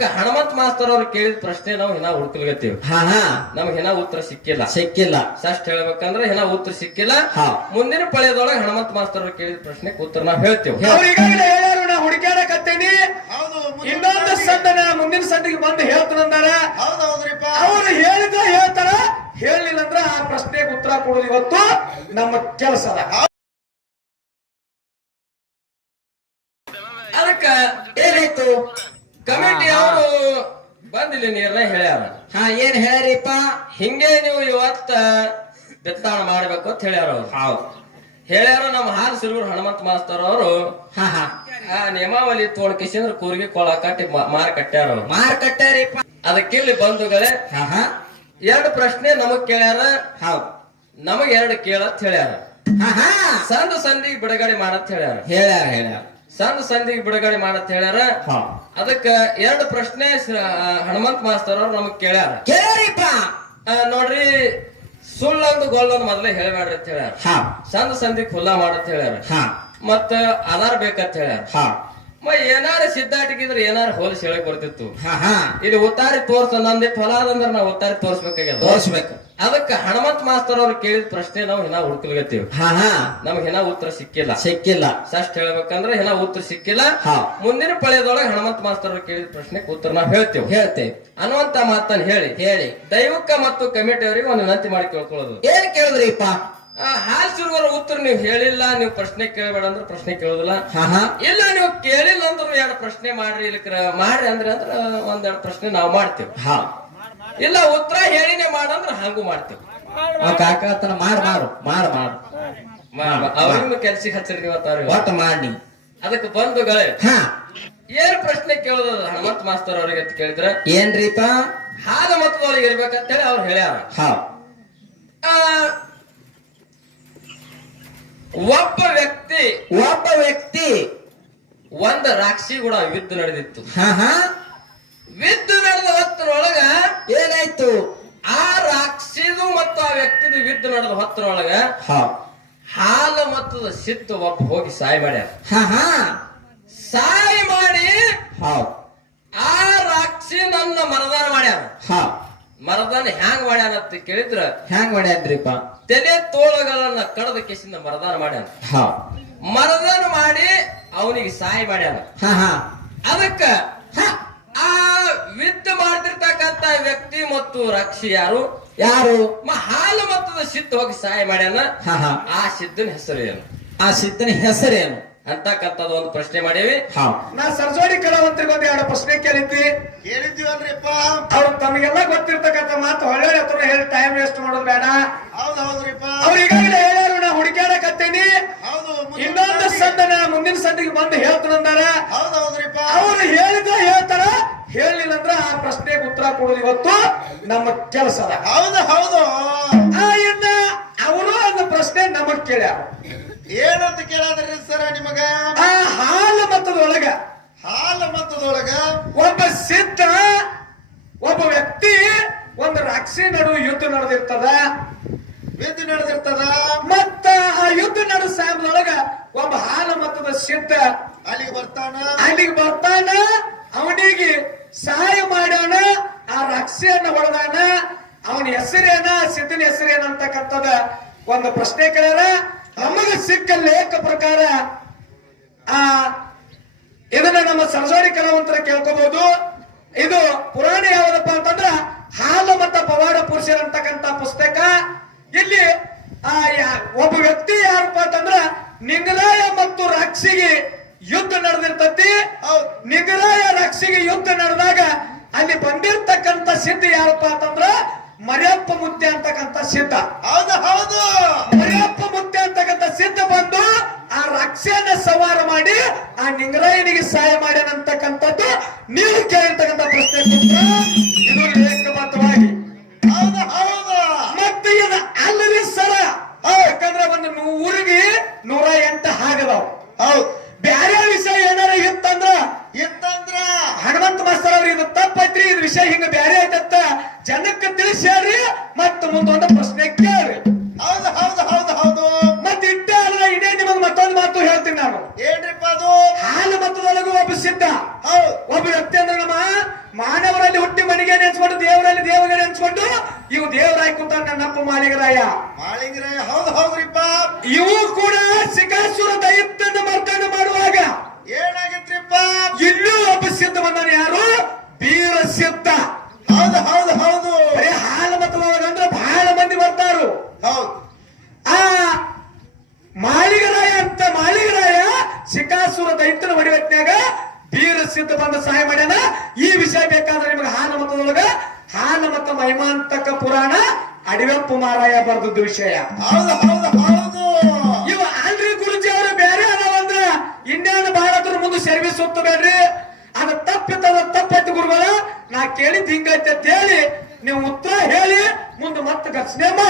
ಅದಕ್ಕೆ ಹನುಮಂತ ಮಾಸ್ತರ್ ಅವ್ರು ಕೇಳಿದ ಪ್ರಶ್ನೆ ನಾವು ಹಿನ ಹುಡುಕಲ್ಗತ್ತೀವಿ. ನಮ್ಗೆ ಹಿನ ಉತ್ತರ ಸಿಕ್ಕಿಲ್ಲ. ಸಷ್ಟ ಹೇಳ್ಬೇಕಂದ್ರೆ ಹಿನ ಉತ್ತರ ಸಿಕ್ಕಿಲ್ಲ. ಮುಂದಿನ ಪಳೆಯದೊಳಗೆ ಹನುಮಂತ ಮಾಸ್ತರ್ ಅವ್ರು ಕೇಳಿದ ಪ್ರಶ್ನೆ ಉತ್ತರ ನಾವು ಹೇಳ್ತೇವೆ. ಹೇಳಾರು ನಾ ಹುಡುಕ್ಯಾಡಕತ್ತೇನಿ, ಇನ್ನೊಂದು ಸಂದನ ಮುಂದಿನ ಸಂದಿಗೆ ಬಂದು ಹೇಳ್ತಾನಂದಾರ. ಅವ್ರು ಹೇಳಿದ್ರೆ ಹೇಳ್ತಾರ, ಹೇಳಿಲ್ಲ ಅಂದ್ರ ಆ ಪ್ರಶ್ನೆಗೆ ಉತ್ತರ ಕೊಡೋದು ಇವತ್ತು ನಮ್ಮ ಕೆಲಸ. ಅದಕ್ಕ ಏನಾಯ್ತು, ಕಮಿಟಿ ಅವರು ಬಂದಿಲ್ಲ ನಿರ್ಣಯ ಹೇಳ್ಯಾರ. ಏನ್ ಹೇಳ್ಯಾರಿಪ್ಪ? ಹಿಂಗೆ ನೀವು ಇವತ್ತ ಬೆತ್ತಾಣ ಮಾಡ್ಬೇಕು ಅಂತ ಹೇಳ್ಯಾರ ಅವ್ರು. ಹೇಳ್ಯಾರ ನಮ್ಮ ಹಾಲು ಸಿರುಗುರು ಹನುಮಂತ ಮಾಸ್ತರ್ ಅವರು ಆ ನಿಯಮಾವಳಿ ತೋಡ್ಕಿಸಿಂದ್ರ ಕೂರ್ಗಿ ಕೊಳ ಕಟ್ಟಿ ಮಾರ್ ಕಟ್ಟ್ಯಾರ. ಮಾರ್ ಕಟ್ಟ್ಯಾರಿಪ್ಪ. ಅದಕ್ಕಿಲ್ಲಿ ಬಂಧುಗಳೇ, ಎರಡು ಪ್ರಶ್ನೆ ನಮಗ್ ಕೇಳ್ಯಾರ, ನಮಗ್ ಎರಡು ಕೇಳತ್ ಹೇಳ್ಯಾರ. ಸಂದ ಸಂದಿಗೆ ಬಿಡುಗಡೆ ಮಾಡತ್ ಹೇಳ್ಯಾರ. ಸಂದ ಸಂದಿಗೆ ಬಿಡುಗಡೆ ಮಾಡತ್ ಹೇಳ್ಯಾರ. ಅದಕ್ಕ ಎರಡು ಪ್ರಶ್ನೆ ಹನುಮಂತ ಮಾಸ್ತರ್ ಅವ್ರು ನಮಗ್ ಕೇಳ್ಯಾರ. ನೋಡ್ರಿ, ಸುಳ್ಳೊಂದು ಗೊಲ್ಲೊಂದು ಮೊದಲೇ ಹೇಳ್ಬೇಡ್ರಿ ಅಂತ ಹೇಳ್ಯಾರ. ಸಂದ ಸಂದಿ ಖುಲ್ಲಾ ಮಾಡತ್ ಹೇಳ್ಯಾರ. ಮತ್ತ ಆಧಾರ್ ಬೇಕಂತ ಹೇಳ್ಯಾರ. ಏನಾರ ಸಿದ್ಧಾಟಿಗಿದ್ರೆ ಏನಾರ ಹೋಲಿಸಿ ಹೇಳಕ್ ಬರ್ತಿತ್ತು. ಇದು ಉತ್ತಾರಿ ತೋರ್ಸ ನಂದೇ ಫಲ ಅದಂದ್ರ ನಾವು ಉತ್ತಾರಿ ತೋರ್ಸ್ಬೇಕು. ಅದಕ್ಕ ಹನುಮಂತ ಮಾಸ್ತರ್ ಅವ್ರು ಕೇಳಿದ ಪ್ರಶ್ನೆ ನಾವು ಹಿನ ಹುಡುಕಲ್ಗತ್ತೀವಿ. ನಮ್ಗೆ ಹಿನ ಉತ್ತರ ಸಿಕ್ಕಿಲ್ಲ. ಸಷ್ಟ ಹೇಳ್ಬೇಕಂದ್ರೆ ಹಿನ ಉತ್ತರ ಸಿಕ್ಕಿಲ್ಲ. ಮುಂದಿನ ಪಳೆಯದೊಳಗೆ ಹನುಮಂತ ಮಾಸ್ತರ್ ಅವ್ರು ಕೇಳಿದ ಪ್ರಶ್ನೆ ಉತ್ತರ ನಾವು ಹೇಳ್ತೇವೆ ಅನ್ನುವಂತ ಮಾತನ್ನ ಹೇಳಿ ದೈವಕ್ಕ ಮತ್ತು ಕಮಿಟಿ ಅವರಿಗೆ ಒಂದು ವಿನಂತಿ ಮಾಡಿ ಕೇಳ್ಕೊಳ್ಳೋದು. ಏನ್ ಕೇಳಿದ್ರಿಪ್ಪ? ಹಾಲ್ ಸಿರುವರ ಉತ್ತರ ನೀವು ಹೇಳಿಲ್ಲ, ನೀವು ಪ್ರಶ್ನೆ ಕೇಳಬೇಡ ಅಂದ್ರೆ ಪ್ರಶ್ನೆ ಕೇಳುದಿಲ್ಲ. ಇಲ್ಲ ನೀವು ಕೇಳಿಲ್ಲ ಅಂದ್ರೆ ಎರಡು ಪ್ರಶ್ನೆ ಮಾಡ್ರಿ, ಮಾಡ್ರಿ ಅಂದ್ರೆ ಒಂದೆರಡು ಪ್ರಶ್ನೆ ನಾವು ಮಾಡ್ತೇವೆ. ಇಲ್ಲ ಉತ್ತರ ಹೇಳಿನೇ ಮಾಡಂದ್ರೆ ಹಂಗೂ ಮಾಡ್ತೇವೆ. ಕಾಕತನ ಮಾಡು ಅವ್ರಿಗೂ ಕೆಲ್ಸಿಗೆ ಹಚ್ಚರಿ ನೀವು ಒಟ್ಟು ಮಾಡಿ. ಅದಕ್ಕೆ ಬಂಧುಗಳೇ, ಏನ್ ಪ್ರಶ್ನೆ ಕೇಳೋದು ಹನುಮಂತ ಮಾಸ್ತರ್ ಅವ್ರಿಗೆ ಅಂತ ಕೇಳಿದ್ರೆ, ಏನ್ರಿಪ್ಪ? ಹಾಲು ಮತದೊಳಗೆ ಇರ್ಬೇಕಂತ ಹೇಳಿ ಅವ್ರು ಹೇಳ್ಯಾರ. ಒಬ್ಬ ವ್ಯಕ್ತಿ ಒಂದ ರಾಕ್ಷಿ ಕೂಡ ಯುದ್ಧ ನಡೆದಿತ್ತು. ಯುದ್ಧ ನಡೆದ ಹೊತ್ತರೊಳಗ ಏನಾಯ್ತು? ಆ ರಾಕ್ಷಿದು ಮತ್ತು ಆ ವ್ಯಕ್ತಿದು ಯುದ್ಧ ನಡೆದ ಹೊತ್ತರೊಳಗ ಹಾಲ ಮತ್ತದ ಸಿತ್ತು ಒಬ್ಬ ಹೋಗಿ ಸಾಯಿ ಮಾಡ್ಯಾರ. ಸಾಯಿ ಮಾಡಿ ಆ ರಾಕ್ಷಿ ನನ್ನ ಮರದಾನ ಮಾಡ್ಯಾರ. ಮರದಾನ ಹ್ಯಾಂಗ್ ಮಾಡ್ಯಾನ ಅಂತ ಕೇಳಿದ್ರ, ಹ್ಯಾಂಗ್ ಮಾಡ್ಯಾನ್ರಿಪ್ಪ? ತಲೆ ತೋಳಗಳನ್ನ ಕಡದ ಕೇಸಿಂದ ಮರದಾನ ಮಾಡ್ಯಾನ. ಮರದಾನ ಮಾಡಿ ಅವನಿಗೆ ಸಾಯಿ ಮಾಡ್ಯಾನ. ಅದಕ್ಕ ಆ ಯುದ್ಧ ಮಾಡ್ತಿರ್ತಕ್ಕಂತ ವ್ಯಕ್ತಿ ಮತ್ತು ರಾಕ್ಷಿ ಯಾರು ಹಾಲು ಮತ್ತದ ಸಿದ್ಧ ಹೋಗಿ ಸಹಾಯ ಮಾಡ್ಯಾನ. ಆ ಸಿದ್ಧನ ಹೆಸರೇನು ಅಂತಕ್ಕಂಥದ್ದು ಒಂದು ಪ್ರಶ್ನೆ ಮಾಡೇವಿ. ನಾ ಸರ್ಜೋಡಿ ಕಲಾವಂತರಿಗೆ ಒಂದು ಎರಡು ಪ್ರಶ್ನೆ ಕೇಳಿದ್ವಲ್ರಿಪ್ಪ. ಅವ್ರು ತಮಗೆಲ್ಲ ಗೊತ್ತಿರ್ತಕ್ಕಂಥ ಮಾತು ಒಳ್ಳೆ ಹತ್ರ ಹೇಳಿ ಟೈಮ್ ವೇಸ್ಟ್ ಮಾಡೋದು ಬೇಡ. ಹೌದ್ರಿಪ್ಪ. ಅವ್ರು ಈಗಾಗಲೇ ಹೇಳ್ಯಾರು ನಾ ಹುಡುಕ್ಯಾಡಕತ್ತೇನಿ, ಇನ್ನೊಂದು ಸಂದನ ಮುಂದಿನ ಸಂದಿಗೆ ಬಂದು ಹೇಳ್ತಾನಂದಾರ. ಹೌದ್ರಿಪ್ಪ. ಅವ್ರು ಹೇಳಿದ್ರೆ ಹೇಳ್ತಾರ, ಹೇಳಿಲ್ಲ ಅಂದ್ರ ಆ ಪ್ರಶ್ನೆಗೆ ಉತ್ತರ ಕೊಡೋದು ಇವತ್ತು ನಮ್ಮ ಕೆಲಸ. ಹೌದು. ಇನ್ನ ಅವರು ಒಂದು ಪ್ರಶ್ನೆ ನಮಗ್ ಕೇಳ್ಯಾರ. ಏನಂತ ಕೇಳಾದ್ರಿ ಸರ ನಿಮಗ? ಆ ಹಾಲು ಮತದೊಳಗ ಒಬ್ಬ ಸಿದ್ಧ ಒಬ್ಬ ವ್ಯಕ್ತಿ ಒಂದು ರಾಕ್ಷಿ ನಡು ಯುದ್ಧ ನಡೆದಿರ್ತದ. ಮತ್ತ ಆ ಯುದ್ಧ ನಡು ಸಾಯದೊಳಗ ಒಬ್ಬ ಹಾಲು ಮತದ ಸಿದ್ಧ ಅಲ್ಲಿಗೆ ಬರ್ತಾನ. ಅವನಿಗೆ ಸಹಾಯ ಮಾಡೋಣ, ಆ ರಾಕ್ಷಿಯನ್ನ ಹೊಡೆದಾನ. ಅವನ ಹೆಸರೇನ, ಸಿದ್ಧನ ಹೆಸರೇನ ಅಂತಕ್ಕಂಥದ ಒಂದು ಪ್ರಶ್ನೆ ಕೇಳ್ಯಾರ. ನಮಗೆ ಸಿಕ್ಕ ಲೇಖ ಪ್ರಕಾರ ಇದನ್ನ ನಮ್ಮ ಸರ್ಜೋಡಿ ಕಲಾವಂತರ ಕೇಳ್ಕೋಬಹುದು. ಇದು ಪುರಾಣ ಯಾವ್ದಪ್ಪ ಅಂತಂದ್ರ ಹಾಲು ಮತ ಪವಾಡ ಪುರುಷರ ಅಂತಕ್ಕಂಥ ಪುಸ್ತಕ. ಇಲ್ಲಿ ಒಬ್ಬ ವ್ಯಕ್ತಿ ಯಾರಪ್ಪ ಅಂತಂದ್ರ ನಿಂಗರಾಯ ಮತ್ತು ರಾಕ್ಷಿಗೆ ಯುದ್ಧ ನಡೆದಿರ್ತತಿ. ನಿಂಗರಾಯ ರಾಕ್ಷಿಗೆ ಯುದ್ಧ ನಡೆದಾಗ ಅಲ್ಲಿ ಬಂದಿರ್ತಕ್ಕಂಥ ಸಿದ್ಧ ಯಾರಪ್ಪ ಅಂತಂದ್ರ ಮರಿಯಪ್ಪ ಮುತ್ಯ ಅಂತಕ್ಕಂಥ ಸಿದ್ಧ. ಹೌದು. ಮರಿಯಪ್ಪ ಮುತ್ಯ ಅಂತಕ್ಕಂಥ ಸಿದ್ಧ ಬಂದು ಆ ರಾಕ್ಷಿಯನ್ನ ಸವಾರ ಮಾಡಿ ಆ ನಿಂಗರಾಯನಿಗೆ ಸಹಾಯ ಮಾಡ್ಯಾನಂತಕ್ಕಂಥದ್ದು ನೀವು ಕೇಳಿರ್ತಕ್ಕಂಥ ಪ್ರಶ್ನೆ ಇದು ಲೇಖಬದ್ಧವಾಗಿ. ಮತ್ತೆ ಇದು ಅಲ್ಲದೆ ಸರ, ಯಾಕಂದ್ರೆ ಒಂದು ಊರಿಗೆ 108 ಹಾಗದಾವ್. ಬ್ಯಾರೆ ವಿಷಯ ಏನಾರ ಇತ್ತಂದ್ರ ಹನುಮಂತ ಮಾಸ್ತರ್ ಅವ್ರಿಗೆ ಇದು ತಪ್ಪೈತ್ರಿ, ಇದು ವಿಷಯ ಹಿಂಗ ಬ್ಯಾರೆ ಆಯ್ತತ್ತ ಜನಕ್ಕೆ ತಿಳಿಸಿ ಹೇಳ್ರಿ, ಮತ್ತ ಮುಂದೊಂದು ಪ್ರಶ್ನೆ ಕೇಳ್ರಿ. ಹೌದು. ಮತ್ತೆ ಇಟ್ಟೆ ಅಲ್ಲ, ಇಡೇ ನಿಮಗ್ ಮತ್ತೊಂದು ಮಾತು ಹೇಳ್ತೀನಿ ನಾನು. ಏನ್ರಿಪ್ಪ ಅದು? ಹಾಲು ಮತದೊಳಗೂ ಒಬ್ಬ ಸಿದ್ಧ, ಒಬ್ಬ ವ್ಯಕ್ತಿ ಅಂದ್ರೆ ನಮ್ಮ ಊರಲ್ಲಿ ದೇವಗಡೆ ಹಂಚ್ಕೊಂಡು ಇವು ದೇವರಾಯ ಕೂತ ನನ್ನಪ್ಪ ಮಾಳಿಗರಾಯ. ಮಾಳಿಂಗ್ರಾಯ ಹೌದು ಹೌದ್ರಿಪ್ಪ. ಇವು ಕೂಡ ಸಿಕಾಸುರ ದೈತ್ಯನ ಮರ್ದನ ಮಾಡುವಾಗ ಏನಾಗಿತ್ರಿಪ್ಪ? ಇಲ್ಲೂ ಒಬ್ಬ ಸಿದ್ಧ ಬಂದಾನ. ಯಾರು? ಬೀರ ಸಿದ್ಧ. ಹೌದು ಹೌದು ಹೌದು ಬರೀ ಹಾಲು ಮತದೊಳಗ ಅಂದ್ರೆ ಬಹಳ ಮಂದಿ ಬರ್ತಾರು. ಹೌದು. ಆ ಮಾಳಿಗರಾಯ ಅಂತ ಮಾಳಿಗರಾಯ ಸಿಕಾಸುರ ದೈತ್ಯನ ಹೊಡಿವತ್ನ್ಯಾಗ ಬೀರ ಸಿದ್ಧ ಬಂದ ಸಹಾಯ ಮಾಡ್ಯಾನ. ಈ ವಿಷಯ ಬೇಕಾದ್ರೆ ನಿಮಗೆ ಹಾಲು ಮತದೊಳಗ ಹಾಲು ಮತ ಮಹಿಮಾಂತಕ ಪುರಾಣ ಅಡಿವೆಪ್ಪ ಮಾರಾಯ ಬರ್ದದ್ದು ವಿಷಯ. ಹೌದು ಹೌದು ಹೌದು ಇವ ಅಲ್ರಿ ಗುರುಜಿ ಅವರು ಬೇರೆ ಅದಾವಂದ್ರ ಇನ್ನೇನು ಬಹಳದ್ರ ಮುಂದೆ ಸರ್ವಿಸ್ ಹೋಗ್ತಬೇಡ್ರಿ. ಅದು ತಪ್ಪಿತ್ತದ ತಪ್ಪೈತಿ ಗುರುಗಳ. ನಾ ಕೇಳಿದ್ ಹಿಂಗೈತೆ ಅಂತ ಹೇಳಿ ನೀವು ಉತ್ತರ ಹೇಳಿ ಮುಂದೆ ಮತ್ತೆ ಘರ್ಷಣೆ